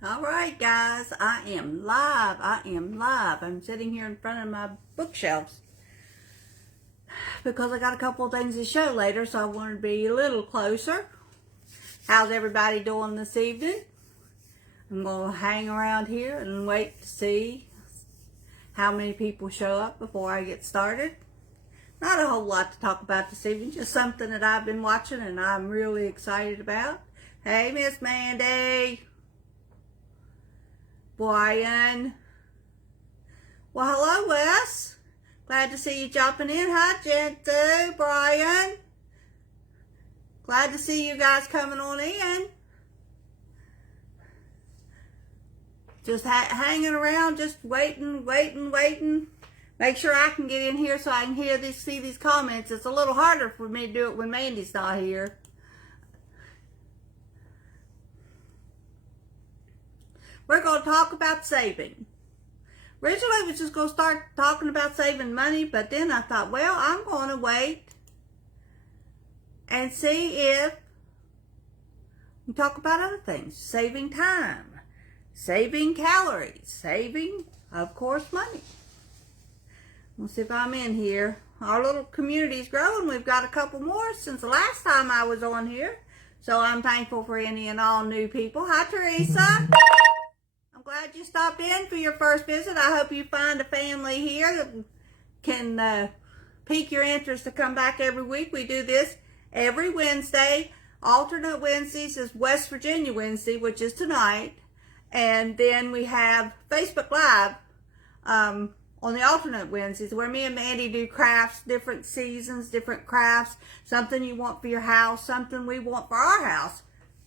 All right, guys, I am live. I'm sitting here in front of my bookshelves because I got a couple of things to show later, so I wanted to be a little closer. How's everybody doing this evening? I'm going to hang around here and wait to see how many people show up before I get started. Not a whole lot to talk about this evening, just something that I've been watching and I'm really excited about. Hey, Miss Mandy. Brian. Well, hello, Wes. Glad to see you jumping in. Hi, Gentoo, Brian. Glad to see you guys coming on in. Just hanging around, just waiting. Make sure I can get in here so I can see these comments. It's a little harder for me to do it when Mandy's not here. We're going to talk about saving. Originally, I was just going to start talking about saving money, but then I thought, well, I'm going to wait and see if we talk about other things. Saving time, saving calories, saving, of course, money. We'll see if I'm in here. Our little community's growing. We've got a couple more since the last time I was on here. So I'm thankful for any and all new people. Hi, Teresa. Glad you stopped in for your first visit. I hope you find a family here that can pique your interest to come back every week. We do this every Wednesday. Alternate Wednesdays is West Virginia Wednesday, which is tonight. And then we have Facebook Live on the alternate Wednesdays where me and Mandy do crafts, different seasons, different crafts, something you want for your house, something we want for our house.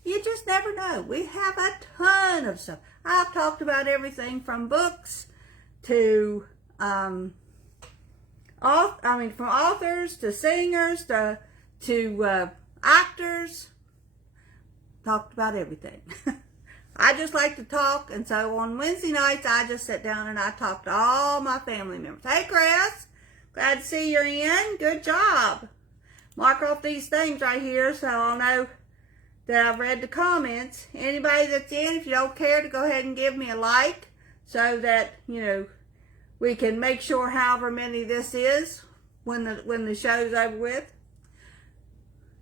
You just never know. We have a ton of stuff. I've talked about everything from books to, from authors to singers to actors. Talked about everything. I just like to talk, and so on Wednesday nights, I just sit down and I talk to all my family members. Hey, Chris. Glad to see you're in. Good job. Mark off these things right here so I'll know that I've read the comments. Anybody that's in, if you don't care, to go ahead and give me a like so that, we can make sure however many this is when the show's over with.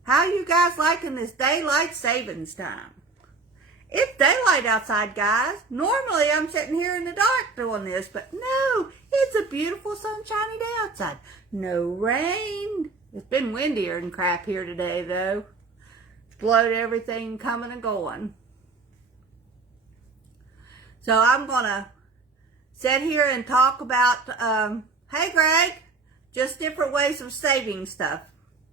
How you guys liking this daylight savings time? It's daylight outside, guys. Normally I'm sitting here in the dark doing this, but no, it's a beautiful sunshiny day outside. No rain. It's been windier and crap here today, though. Blowed everything coming and going. So I'm going to sit here and talk about, hey Greg, just different ways of saving stuff.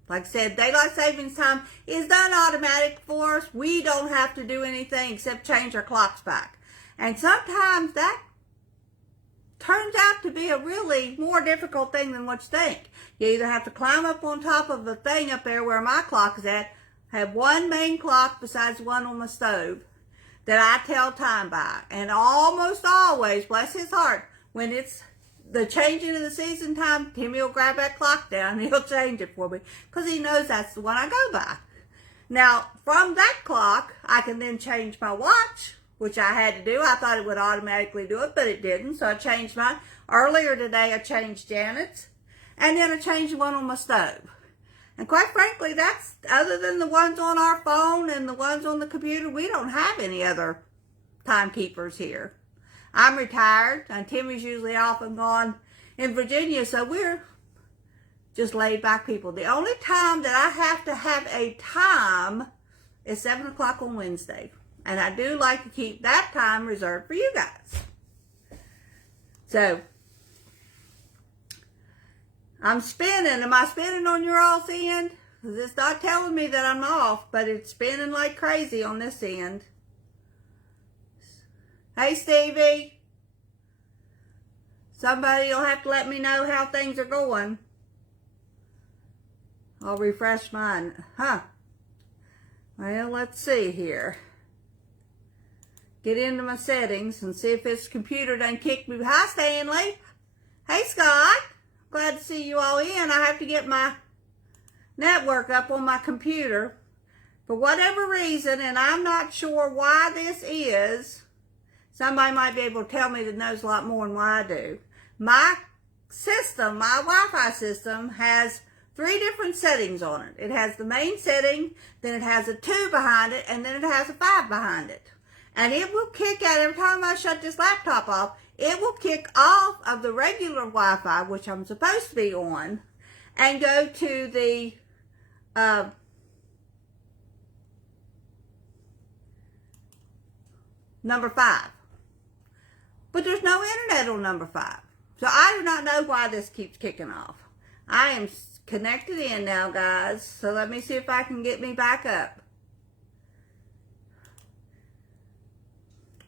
Like I said, daylight savings time is done automatic for us. We don't have to do anything except change our clocks back. And sometimes that turns out to be a really more difficult thing than what you think. You either have to climb up on top of the thing up there where my clock is at, have one main clock besides one on the stove that I tell time by. And almost always, bless his heart, when it's the changing of the season time, Timmy will grab that clock down and he'll change it for me because he knows that's the one I go by. Now, from that clock, I can then change my watch, which I had to do. I thought it would automatically do it, but it didn't, so I changed mine. Earlier today, I changed Janet's, and then I changed one on my stove. And quite frankly, that's, other than the ones on our phone and the ones on the computer, we don't have any other timekeepers here. I'm retired, and Timmy's usually off and gone in Virginia, so we're just laid back people. The only time that I have to have a time is 7 o'clock on Wednesday. And I do like to keep that time reserved for you guys. So, I'm spinning. Am I spinning on your all's end? Because it's not telling me that I'm off, but it's spinning like crazy on this end. Hey, Stevie. Somebody will have to let me know how things are going. I'll refresh mine. Huh. Well, let's see here. Get into my settings and see if this computer done kicked me. Hi, Stanley. Hey, Scott. Glad to see you all in. I have to get my network up on my computer. For whatever reason, and I'm not sure why this is, Somebody might be able to tell me that knows a lot more than what I do. My system, my Wi-Fi system, has 3 different settings on it. It has the main setting, then it has a 2 behind it, and then it has a 5 behind it. And it will kick out, every time I shut this laptop off, it will kick off of the regular Wi-Fi, which I'm supposed to be on, and go to the number 5. But there's no internet on number 5. So I do not know why this keeps kicking off. I am connected in now, guys. So let me see if I can get me back up.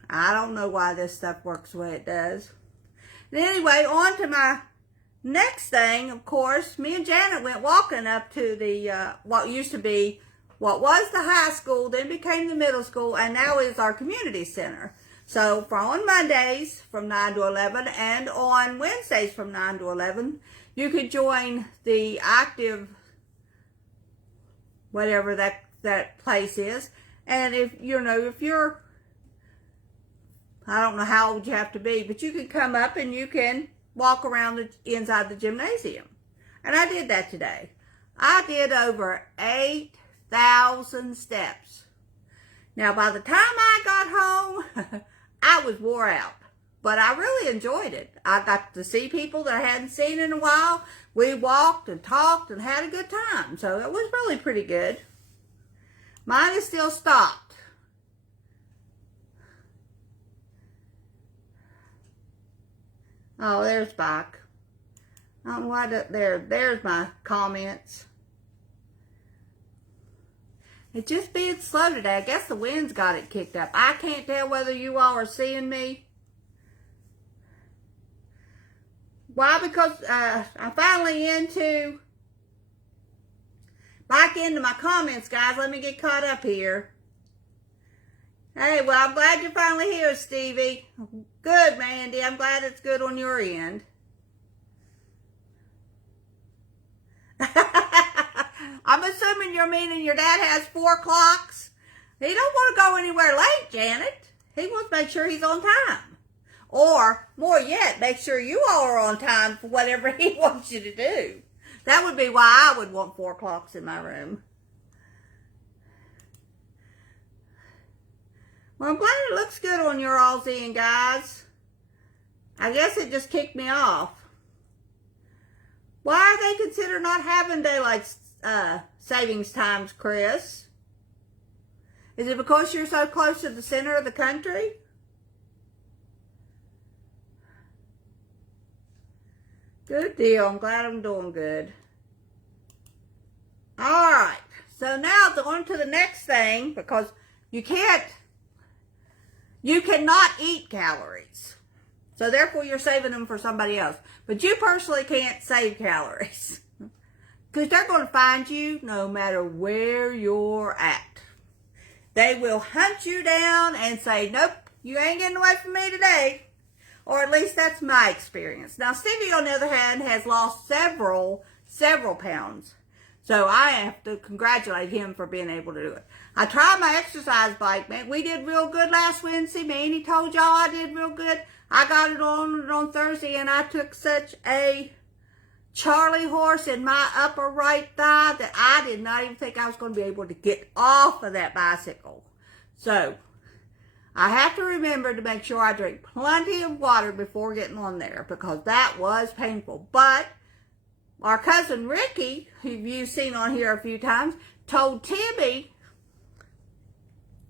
I don't know why this stuff works the way it does. And anyway, on to my next thing. Of course, me and Janet went walking up to the, what used to be, what was the high school, then became the middle school, and now is our community center. So for on Mondays from 9 to 11 and on Wednesdays from 9 to 11, you could join the active, whatever that place is. And if you're, I don't know how old you have to be, but you can come up and you can walk around the inside the gymnasium. And I did that today. I did over 8,000 steps. Now, by the time I got home, I was wore out, but I really enjoyed it. I got to see people that I hadn't seen in a while. We walked and talked and had a good time, so it was really pretty good. Mine is still stopped. Oh, there's Bach. I don't know why there's my comments. It's just being slow today. I guess the wind's got it kicked up. I can't tell whether you all are seeing me. Why? Because I'm finally back into my comments, guys. Let me get caught up here. Hey, well, I'm glad you're finally here, Stevie. Good, Mandy. I'm glad it's good on your end. I'm assuming you're meaning your dad has 4 clocks. He don't want to go anywhere late, Janet. He wants to make sure he's on time. Or, more yet, make sure you all are on time for whatever he wants you to do. That would be why I would want 4 clocks in my room. Well, I'm glad it looks good on your all's end, guys. I guess it just kicked me off. Why are they considered not having daylight savings times, Chris? Is it because you're so close to the center of the country? Good deal. I'm glad I'm doing good. All right. So now on to the next thing, because you cannot eat calories. So therefore you're saving them for somebody else. But you personally can't save calories. Because they're going to find you no matter where you're at. They will hunt you down and say, nope, you ain't getting away from me today. Or at least that's my experience. Now, Stevie, on the other hand, has lost several pounds. So I have to congratulate him for being able to do it. I tried my exercise bike, man. We did real good last Wednesday. Manny told y'all I did real good. I got it on Thursday, and I took such a Charlie horse in my upper right thigh that I did not even think I was going to be able to get off of that bicycle. So I have to remember to make sure I drink plenty of water before getting on there, because that was painful. But our cousin Ricky, who you've seen on here a few times, told Timmy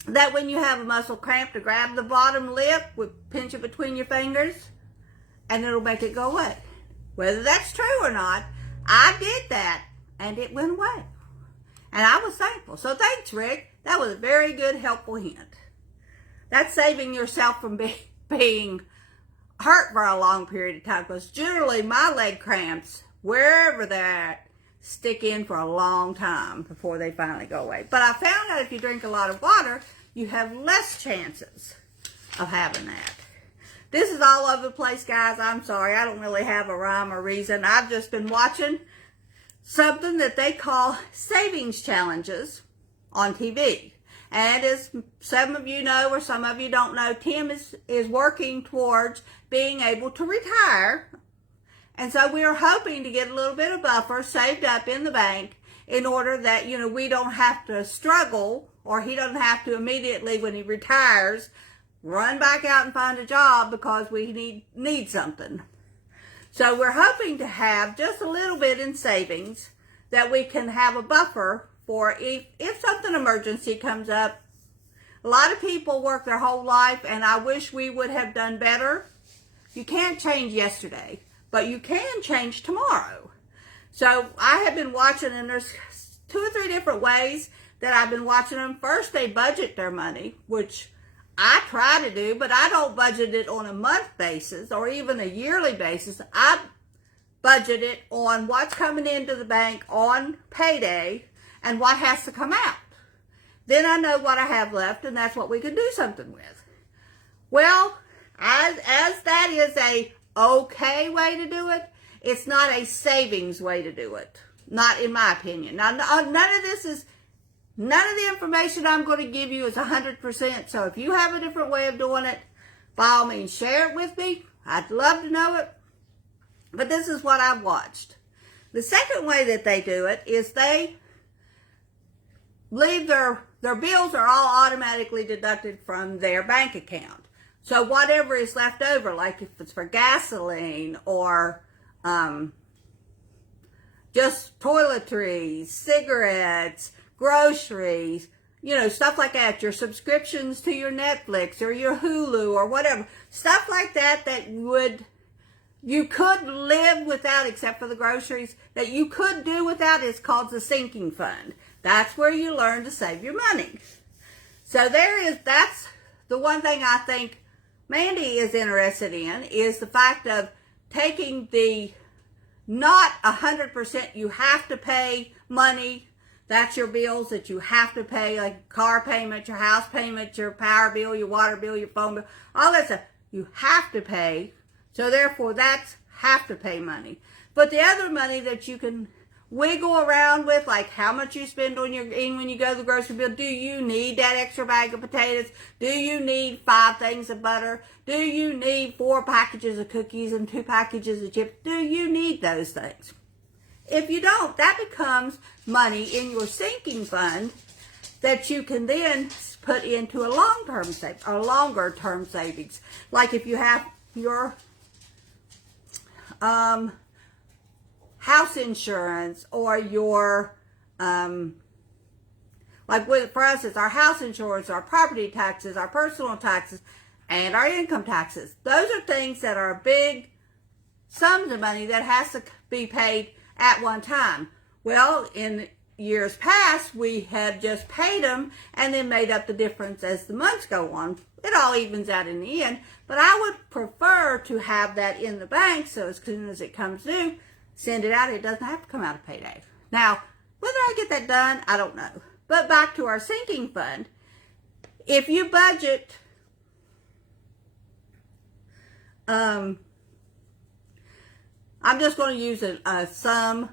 that when you have a muscle cramp to grab the bottom lip, pinch it between your fingers, and it'll make it go away. Whether that's true or not, I did that, and it went away. And I was thankful. So thanks, Rick. That was a very good, helpful hint. That's saving yourself from being hurt for a long period of time, because generally my leg cramps, wherever they're at, stick in for a long time before they finally go away. But I found out if you drink a lot of water, you have less chances of having that. This is all over the place, guys. I'm sorry. I don't really have a rhyme or reason. I've just been watching something that they call savings challenges on TV. And as some of you know or some of you don't know, Tim is working towards being able to retire. And so we are hoping to get a little bit of buffer saved up in the bank in order that, we don't have to struggle, or he doesn't have to immediately when he retires run back out and find a job because we need something. So we're hoping to have just a little bit in savings that we can have a buffer for if something emergency comes up. A lot of people work their whole life, and I wish we would have done better. You can't change yesterday, but you can change tomorrow. So I have been watching, and there's 2 or 3 different ways that I've been watching them. First, they budget their money, which I try to do, but I don't budget it on a month basis or even a yearly basis. I budget it on what's coming into the bank on payday and what has to come out. Then I know what I have left, and that's what we can do something with. Well, as that is a okay way to do it, it's not a savings way to do it. Not in my opinion. Now, none of the information I'm going to give you is 100%. So if you have a different way of doing it, by all means, share it with me. I'd love to know it. But this is what I've watched. The second way that they do it is they leave their bills are all automatically deducted from their bank account. So whatever is left over, like if it's for gasoline or just toiletries, cigarettes, groceries, stuff like that, your subscriptions to your Netflix or your Hulu or whatever, stuff like that you could live without, except for the groceries, that you could do without, is called the sinking fund. That's where you learn to save your money. So that's the one thing I think Mandy is interested in, is the fact of taking the not 100% you have to pay money. That's your bills that you have to pay, like car payment, your house payment, your power bill, your water bill, your phone bill, all that stuff. You have to pay. So therefore, that's have to pay money. But the other money that you can wiggle around with, like how much you spend on when you go to the grocery bill. Do you need that extra bag of potatoes? Do you need 5 things of butter? Do you need 4 packages of cookies and 2 packages of chips? Do you need those things? If you don't, that becomes money in your sinking fund that you can then put into a longer term savings. Like if you have your house insurance, or your for us, it's our house insurance, our property taxes, our personal taxes, and our income taxes. Those are things that are big sums of money that has to be paid at one time. Well, in years past, we have just paid them and then made up the difference as the months go on. It all evens out in the end, but I would prefer to have that in the bank, so as soon as it comes due, send it out. It doesn't have to come out of payday. Now, whether I get that done, I don't know. But back to our sinking fund, if you budget, I'm just going to use a sum.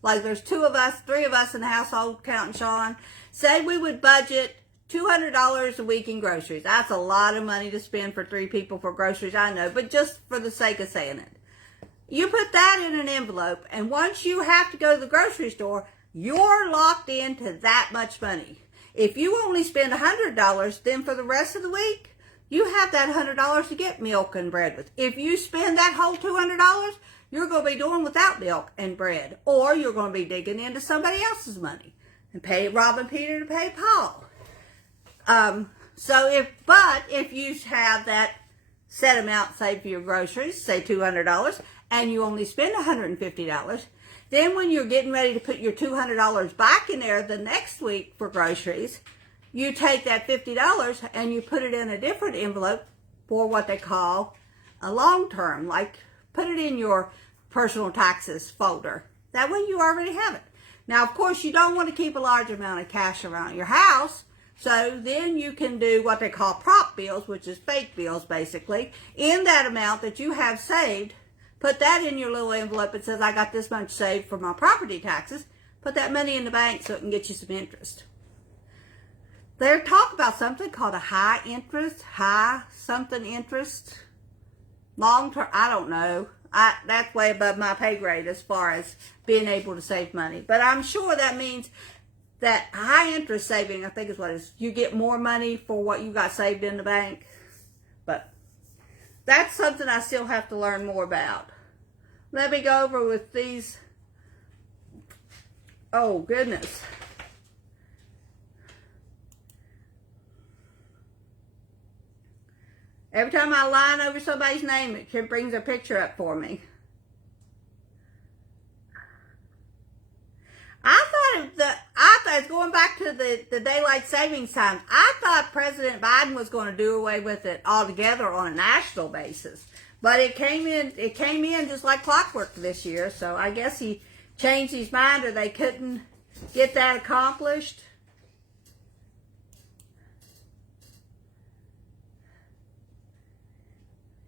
Like there's 3 of us in the household, counting Sean. Say we would budget $200 a week in groceries. That's a lot of money to spend for 3 people for groceries, I know, but just for the sake of saying it. You put that in an envelope, and once you have to go to the grocery store, you're locked into that much money. If you only spend $100, then for the rest of the week, you have that $100 to get milk and bread with. If you spend that whole $200, you're going to be doing without milk and bread, or you're going to be digging into somebody else's money and robbing Peter to pay Paul. If you have that set amount saved for your groceries, say $200, and you only spend $150, then when you're getting ready to put your $200 back in there the next week for groceries, you take that $50 and you put it in a different envelope for what they call a long term, like put it in your personal taxes folder. That way you already have it. Now, of course, you don't want to keep a large amount of cash around your house. So then you can do what they call prop bills, which is fake bills, basically. In that amount that you have saved, put that in your little envelope that says, I got this much saved for my property taxes. Put that money in the bank so it can get you some interest. They're talking about something called a high something interest, long term. I don't know. That's way above my pay grade as far as being able to save money. But I'm sure that means that high interest saving, I think is what it is. You get more money for what you got saved in the bank. But that's something I still have to learn more about. Let me go over with these. Oh, goodness. Every time I line over somebody's name, it brings their picture up for me. I thought it's going back to the daylight savings time. I thought President Biden was going to do away with it altogether on a national basis. But it came in just like clockwork this year. So I guess he changed his mind, or they couldn't get that accomplished.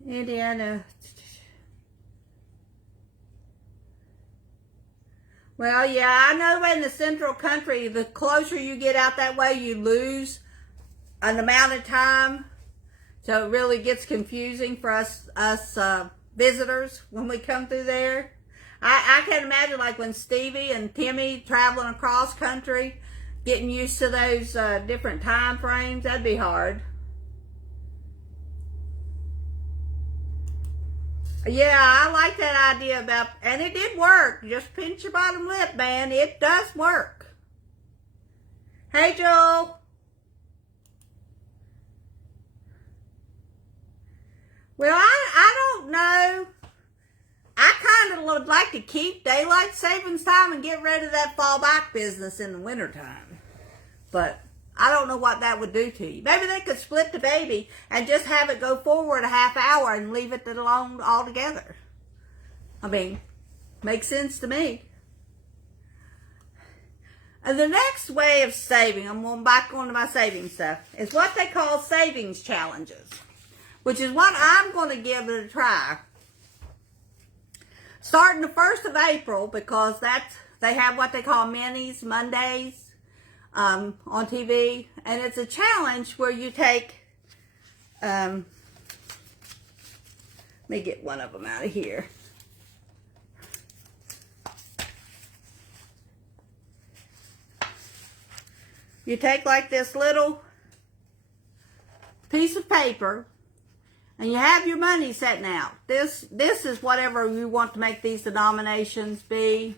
Indiana. Well, yeah, I know in the central country, the closer you get out that way, you lose an amount of time. So it really gets confusing for us visitors when we come through there. I can't imagine like when Stevie and Timmy traveling across country, getting used to those different time frames. That'd be hard. Yeah, I like that idea about, and it did work. Just pinch your bottom lip, man. It does work. Hey, Joel. Well, I don't know. I kind of would like to keep daylight savings time and get rid of that fallback business in the wintertime. But I don't know what that would do to you. Maybe they could split the baby and just have it go forward a half hour and leave it alone altogether. I mean, makes sense to me. And the next way of saving, I'm going back onto my savings stuff, is what they call savings challenges, which is what I'm going to give it a try. Starting the 1st of April, because they have what they call Minis Mondays. On TV, and it's a challenge where you take, let me get one of them out of here. You take like this little piece of paper, and you have your money setting out. This is whatever you want to make these denominations be.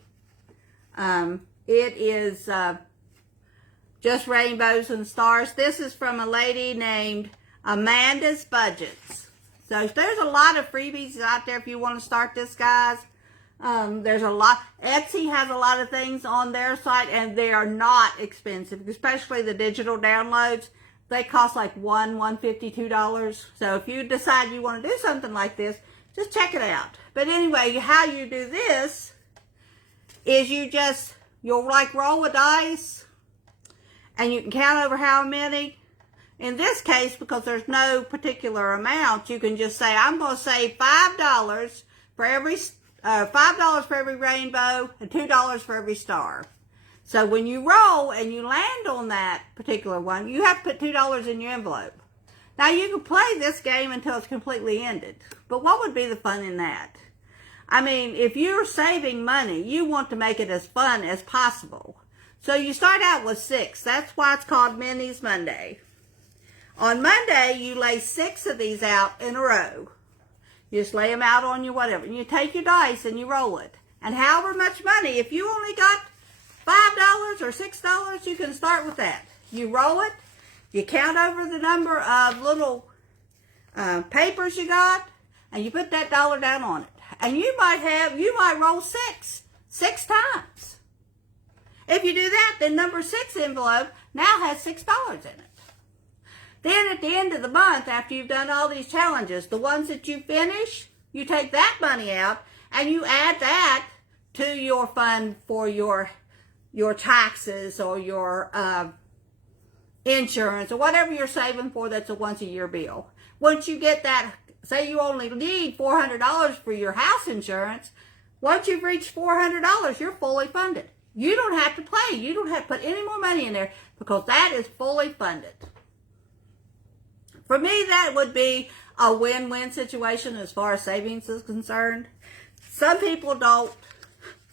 It is just rainbows and stars. This is from a lady named Amanda's Budgets. So there's a lot of freebies out there if you want to start this, guys. There's a lot. Etsy has a lot of things on their site, and they are not expensive, especially the digital downloads. They cost like $1.50, $2. So if you decide you want to do something like this, just check it out. But anyway, how you do this is you'll like roll a dice, and you can count over how many. In this case, because there's no particular amount, you can just say, I'm going to save $5 for every rainbow and $2 for every star. So when you roll and you land on that particular one, you have to put $2 in your envelope. Now you can play this game until it's completely ended. But what would be the fun in that? I mean, if you're saving money, you want to make it as fun as possible. So you start out with 6. That's why it's called Minis Monday. On Monday, you lay 6 of these out in a row. You just lay them out on your whatever. And you take your dice and you roll it. And however much money, if you only got $5 or $6, you can start with that. You roll it. You count over the number of little papers you got. And you put that dollar down on it. And you might roll 6 times. If you do that, then number 6 envelope now has $6 in it. Then at the end of the month, after you've done all these challenges, the ones that you finish, you take that money out and you add that to your fund for your taxes or your insurance or whatever you're saving for that's a once-a-year bill. Once you get that, say you only need $400 for your house insurance, once you've reached $400, you're fully funded. You don't have to play. You don't have to put any more money in there because that is fully funded. For me, that would be a win-win situation as far as savings is concerned. Some people don't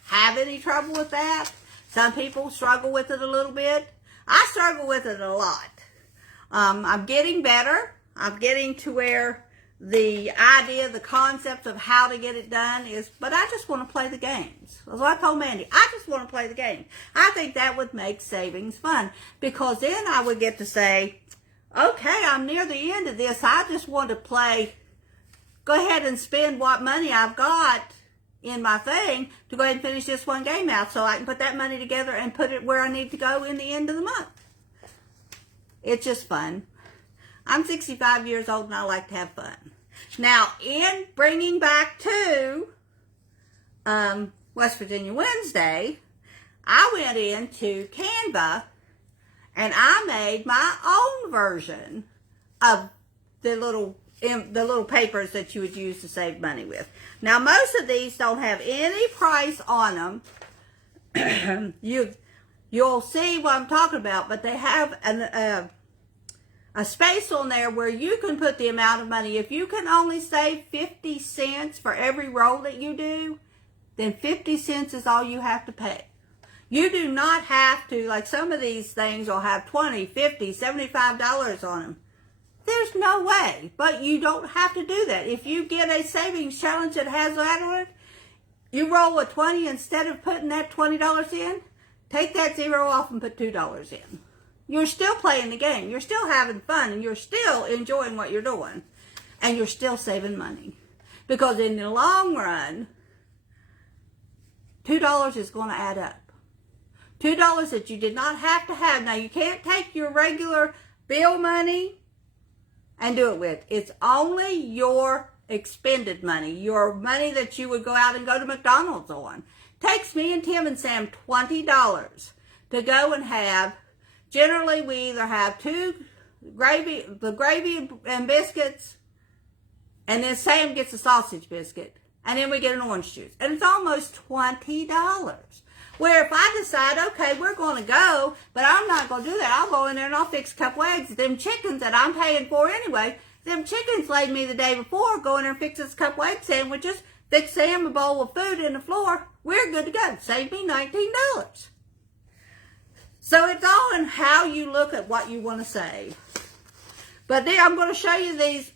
have any trouble with that. Some people struggle with it a little bit. I struggle with it a lot. I'm getting better. I'm getting to where the idea, the concept of how to get it done is, but I just want to play the games. That's what I told Mandy. I just want to play the game. I think that would make savings fun because then I would get to say, okay, I'm near the end of this. I just want to play. Go ahead and spend what money I've got in my thing to go ahead and finish this one game out so I can put that money together and put it where I need to go in the end of the month. It's just fun. I'm 65 years old and I like to have fun. Now, in bringing back to West Virginia Wednesday, I went into Canva and I made my own version of the little papers that you would use to save money with. Now, most of these don't have any price on them. You'll see what I'm talking about, but they have a space on there where you can put the amount of money. If you can only save 50 cents for every roll that you do, then 50 cents is all you have to pay. You do not have to, like some of these things will have $20, $50, $75 on them. There's no way, but you don't have to do that. If you get a savings challenge that has that on it, you roll a 20 instead of putting that $20 in, take that zero off and put $2 in. You're still playing the game. You're still having fun and you're still enjoying what you're doing. And you're still saving money. Because in the long run, $2 is going to add up. $2 that you did not have to have. Now, you can't take your regular bill money and do it with. It's only your expended money, your money that you would go out and go to McDonald's on. Takes me and Tim and Sam $20 to go and have. Generally, we either have the gravy and biscuits, and then Sam gets a sausage biscuit, and then we get an orange juice. And it's almost $20. Where if I decide, okay, we're going to go, but I'm not going to do that. I'll go in there and I'll fix a couple eggs. Them chickens that I'm paying for anyway, them chickens laid me the day before, go in there and fix us a couple egg sandwiches, fix Sam a bowl of food in the floor. We're good to go. Save me $19. So it's all in how you look at what you want to save. But then I'm going to show you these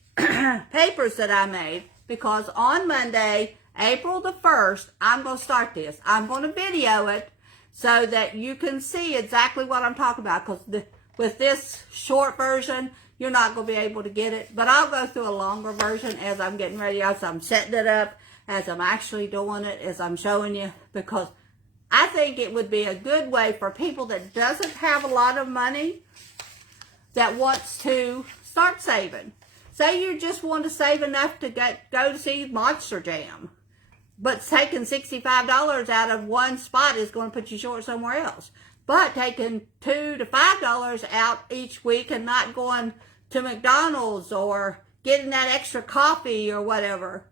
papers that I made because on Monday, April the 1st, I'm going to start this. I'm going to video it so that you can see exactly what I'm talking about because with this short version, you're not going to be able to get it. But I'll go through a longer version as I'm getting ready, as I'm setting it up, as I'm actually doing it, as I'm showing you, because I think it would be a good way for people that doesn't have a lot of money that wants to start saving. Say you just want to save enough to go to see Monster Jam, but taking $65 out of one spot is going to put you short somewhere else. But taking $2 to $5 out each week and not going to McDonald's or getting that extra coffee or whatever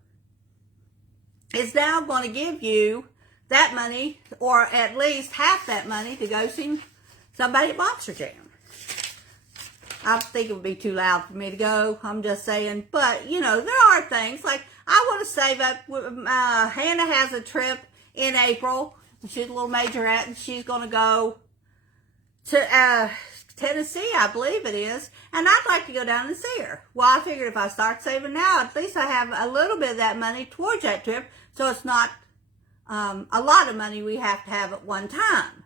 is now going to give you that money, or at least half that money, to go see somebody at Monster Jam. I think it would be too loud for me to go. I'm just saying. But, you know, there are things like I want to save up. Hannah has a trip in April. She's a little majorette, and she's going to go to Tennessee, I believe it is. And I'd like to go down and see her. Well, I figured if I start saving now, at least I have a little bit of that money towards that trip, so it's not a lot of money we have to have at one time.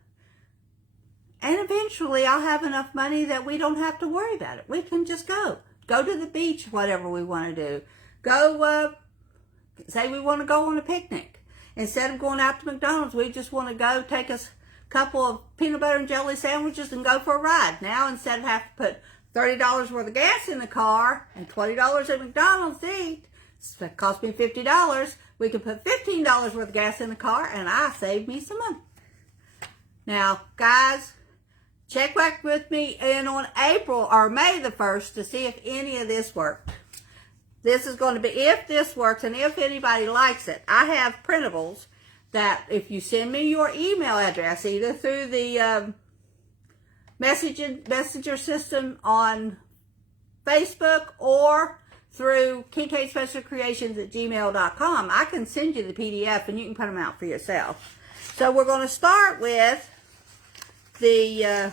And eventually I'll have enough money that we don't have to worry about it. We can just go to the beach, whatever we want to do. Go, say we want to go on a picnic. Instead of going out to McDonald's, we just want to go take us a couple of peanut butter and jelly sandwiches and go for a ride. Now, instead of having to put $30 worth of gas in the car and $20 at McDonald's to eat, it cost me $50. We can put $15 worth of gas in the car, and I saved me some money. Now, guys, check back with me in on April or May the 1st to see if any of this worked. This is going to be if this works and if anybody likes it. I have printables that if you send me your email address, either through the messenger system on Facebook or through KingKateSpecialCreations@gmail.com, I can send you the PDF and you can print them out for yourself. So we're going to start with the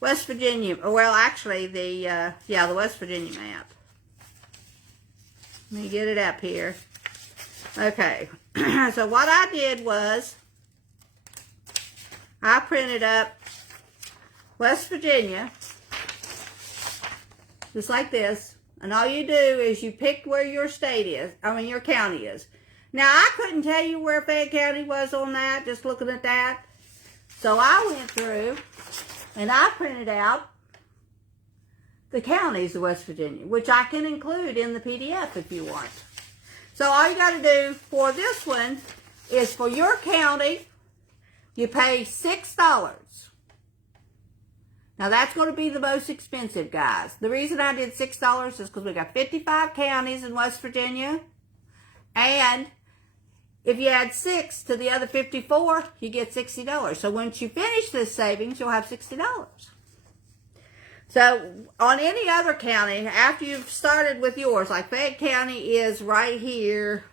West Virginia, well, actually the West Virginia map. Let me get it up here. Okay, so what I did was I printed up West Virginia, just like this. And all you do is you pick where your state is, your county is. Now, I couldn't tell you where Fayette County was on that, just looking at that. So I went through and I printed out the counties of West Virginia, which I can include in the PDF if you want. So all you got to do for this one is for your county, you pay $6. Now, that's going to be the most expensive, guys. The reason I did $6 is because we got 55 counties in West Virginia. And if you add 6 to the other 54, you get $60. So once you finish this savings, you'll have $60. So on any other county, after you've started with yours, like Fayette County is right here,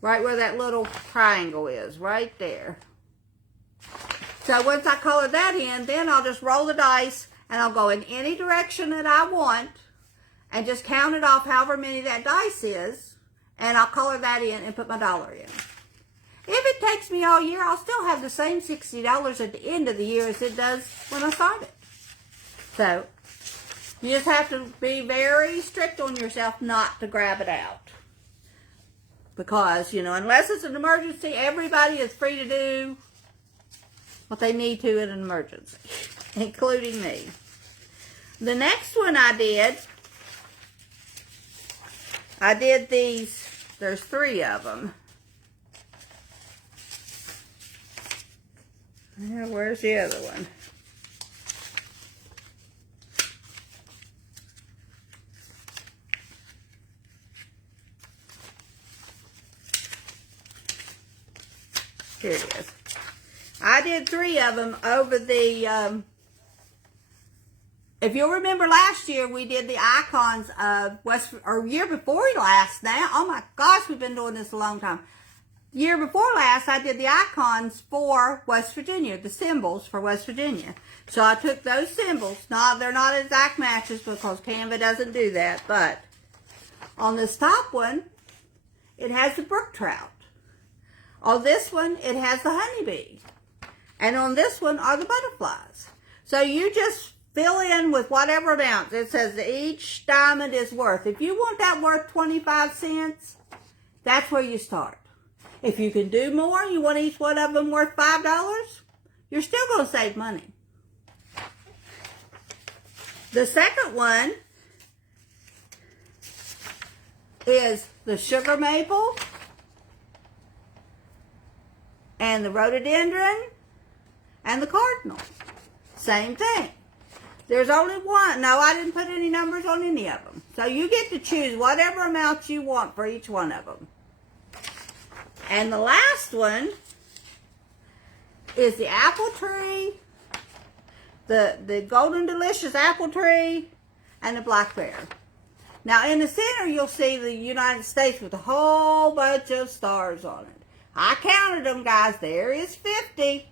right where that little triangle is, right there. So once I color that in, then I'll just roll the dice and I'll go in any direction that I want and just count it off however many that dice is, and I'll color that in and put my dollar in. If it takes me all year, I'll still have the same $60 at the end of the year as it does when I started. So you just have to be very strict on yourself not to grab it out. Because, unless it's an emergency, everybody is free to do what they need to in an emergency, including me. The next one I did these, there's 3 of them. Now, where's the other one? Here it is. I did 3 of them over the, if you'll remember last year, we did the icons of year before last now. Oh my gosh, we've been doing this a long time. Year before last, I did the icons for West Virginia, the symbols for West Virginia. So I took those symbols. They're not exact matches because Canva doesn't do that, but on this top one, it has the brook trout. On this one, it has the honeybee. And on this one are the butterflies. So you just fill in with whatever amount. It says that each diamond is worth. If you want that worth 25 cents, that's where you start. If you can do more, you want each one of them worth $5, you're still going to save money. The second one is the sugar maple and the rhododendron and the cardinal. Same thing. There's only one. No, I didn't put any numbers on any of them. So you get to choose whatever amount you want for each one of them. And the last one is the apple tree, the golden delicious apple tree, and the black bear. Now in the center you'll see the United States with a whole bunch of stars on it. I counted them, guys. There is 50.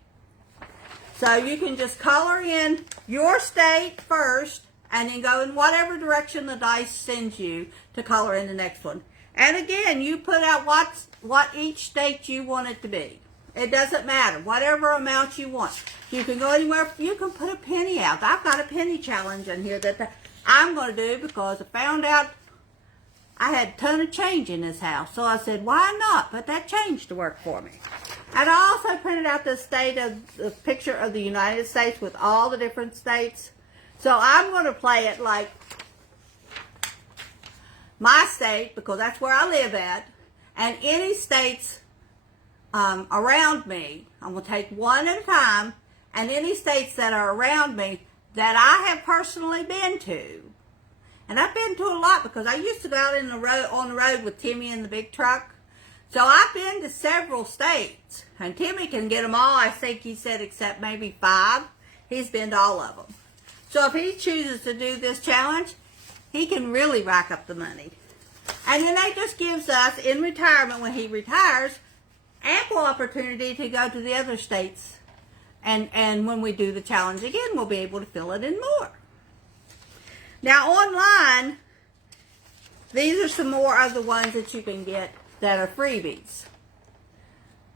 So you can just color in your state first and then go in whatever direction the dice sends you to color in the next one. And again, you put out what each state you want it to be. It doesn't matter. Whatever amount you want. You can go anywhere. You can put a penny out. I've got a penny challenge in here that I'm going to do because I found out I had a ton of change in this house. So I said, why not put that change to work for me? And I also printed out the picture of the United States with all the different states. So I'm going to play it like my state, because that's where I live at, and any states around me. I'm going to take one at a time, and any states that are around me that I have personally been to. And I've been to a lot because I used to go out on the road with Timmy in the big truck. So I've been to several states, and Timmy can get them all, I think he said, except maybe 5. He's been to all of them. So if he chooses to do this challenge, he can really rack up the money. And then that just gives us, in retirement, when he retires, ample opportunity to go to the other states. And when we do the challenge again, we'll be able to fill it in more. Now online, these are some more of the ones that you can get that are freebies.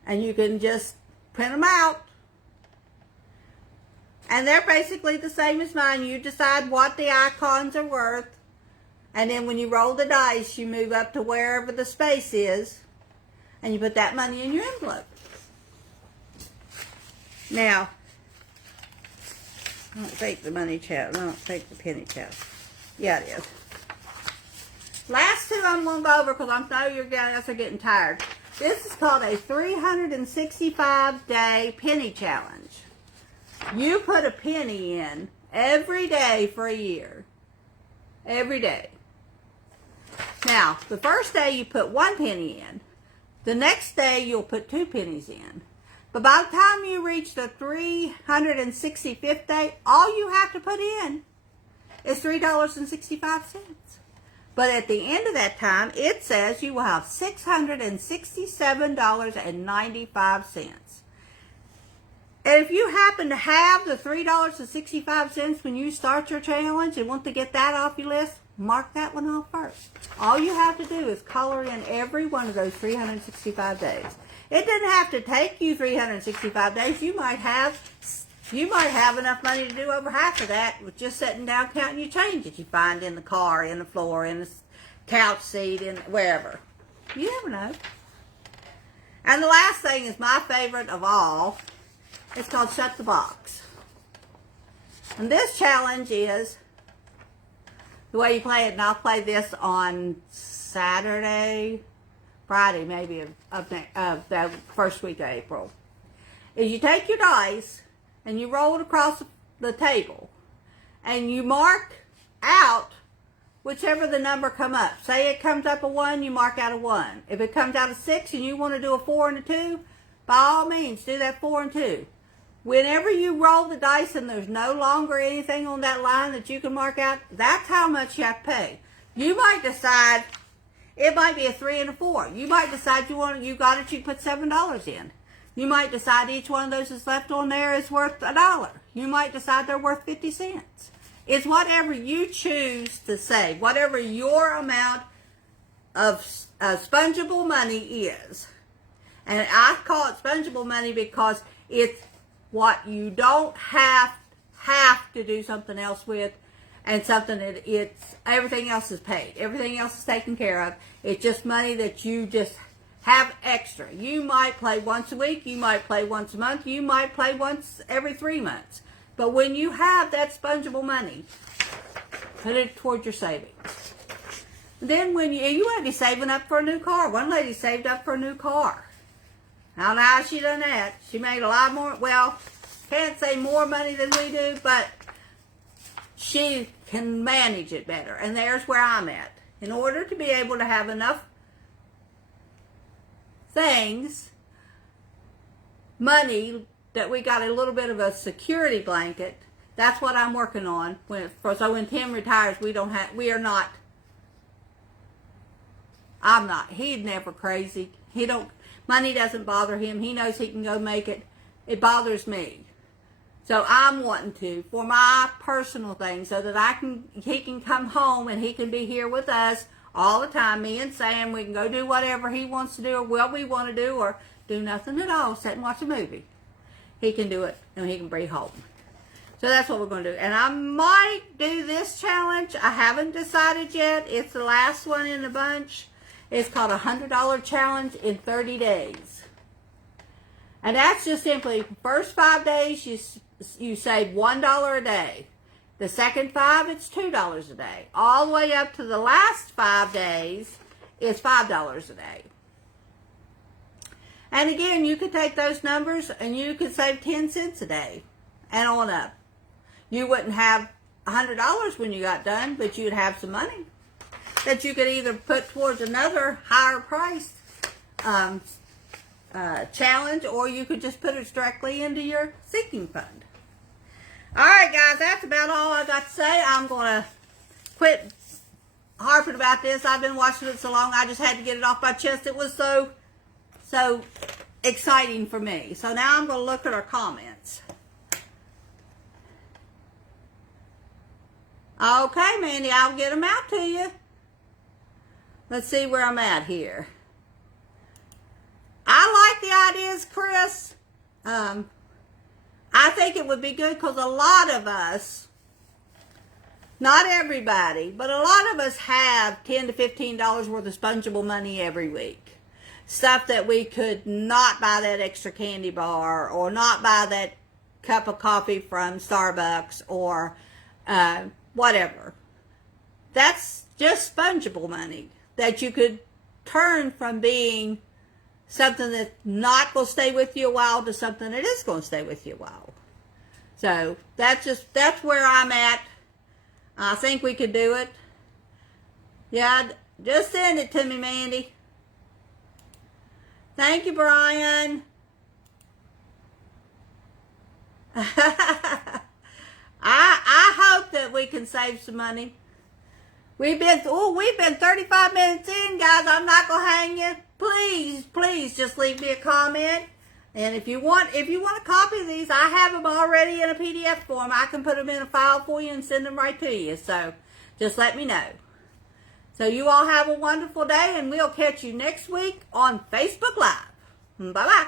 And you can just print them out. And they're basically the same as mine. You decide what the icons are worth. And then when you roll the dice, you move up to wherever the space is. And you put that money in your envelope. Now, I don't take the money chest. I don't take the penny chest. Yeah, it is. Last two I'm going to go over because I know you guys are getting tired. This is called a 365-day penny challenge. You put a penny in every day for a year. Every day. Now, the first day you put 1 penny in. The next day you'll put 2 pennies in. But by the time you reach the 365th day, all you have to put in is $3.65. But at the end of that time, it says you will have $667.95. And if you happen to have the $3.65 when you start your challenge and want to get that off your list, mark that one off first. All you have to do is color in every one of those 365 days. It doesn't have to take you 365 days. You might have enough money to do over half of that with just sitting down counting your change that you find in the car, in the floor, in the couch seat, in wherever. You never know. And the last thing is my favorite of all. It's called Shut the Box. And this challenge is the way you play it, and I'll play this on Saturday, Friday maybe of the first week of April, is you take your dice and you roll it across the table and you mark out whichever the number come up. Say it comes up a 1, you mark out a 1. If it comes out a 6 and you want to do a 4 and a 2, by all means do that 4 and 2. Whenever you roll the dice and there's no longer anything on that line that you can mark out, that's how much you have to pay. You might decide, it might be a 3 and a 4. You might decide you got it, you put $7 in. You might decide each one of those that's left on there is worth $1. You might decide they're worth 50 cents. It's whatever you choose to save, whatever your amount of spongeable money is. And I call it spongeable money because it's what you don't have to do something else with, and something that everything else is paid. Everything else is taken care of. It's just money that you just have extra. You might play once a week, you might play once a month, you might play once every 3 months. But when you have that spongeable money, put it towards your savings. Then when you might be saving up for a new car. One lady saved up for a new car. I don't know how she done that. She made a lot more, well, can't say more money than we do, but she can manage it better. And there's where I'm at. In order to be able to have enough things, money, that we got a little bit of a security blanket, that's what I'm working on. So when Tim retires, I'm not. He's never crazy. Money doesn't bother him. He knows he can go make it. It bothers me. So I'm wanting to, for my personal things, so that he can come home and he can be here with us all the time. Me and Sam, we can go do whatever he wants to do or what we want to do, or do nothing at all, sit and watch a movie. He can do it and he can bring home. So that's what we're going to do. And I might do this challenge. I haven't decided yet. It's the last one in the bunch. It's called a $100 challenge in 30 days. And that's just simply, first 5 days, you save $1 a day. The second 5, it's $2 a day. All the way up to the last 5 days, it's $5 a day. And again, you could take those numbers and you could save 10 cents a day and on up. You wouldn't have $100 when you got done, but you'd have some money that you could either put towards another higher price challenge, or you could just put it directly into your sinking fund. All right, guys, that's about all I got to say. I'm going to quit harping about this. I've been watching it so long, I just had to get it off my chest. It was so exciting for me. So now I'm going to look at our comments. Okay, Mandy, I'll get them out to you. Let's see where I'm at here. I like the ideas, Chris. I think it would be good because a lot of us, not everybody, but a lot of us have $10 to $15 worth of spongeable money every week. Stuff that we could not buy that extra candy bar, or not buy that cup of coffee from Starbucks, or whatever. That's just spongeable money that you could turn from being something that's not going to stay with you a while to something that is going to stay with you a while. So that's where I'm at. I think we could do it. Yeah, just send it to me, Mandy. Thank you, Brian. I hope that we can save some money. We've been 35 minutes in, guys. I'm not gonna hang you. Please just leave me a comment. And if you want a copy of these, I have them already in a PDF form. I can put them in a file for you and send them right to you. So just let me know. So you all have a wonderful day, and we'll catch you next week on Facebook Live. Bye-bye.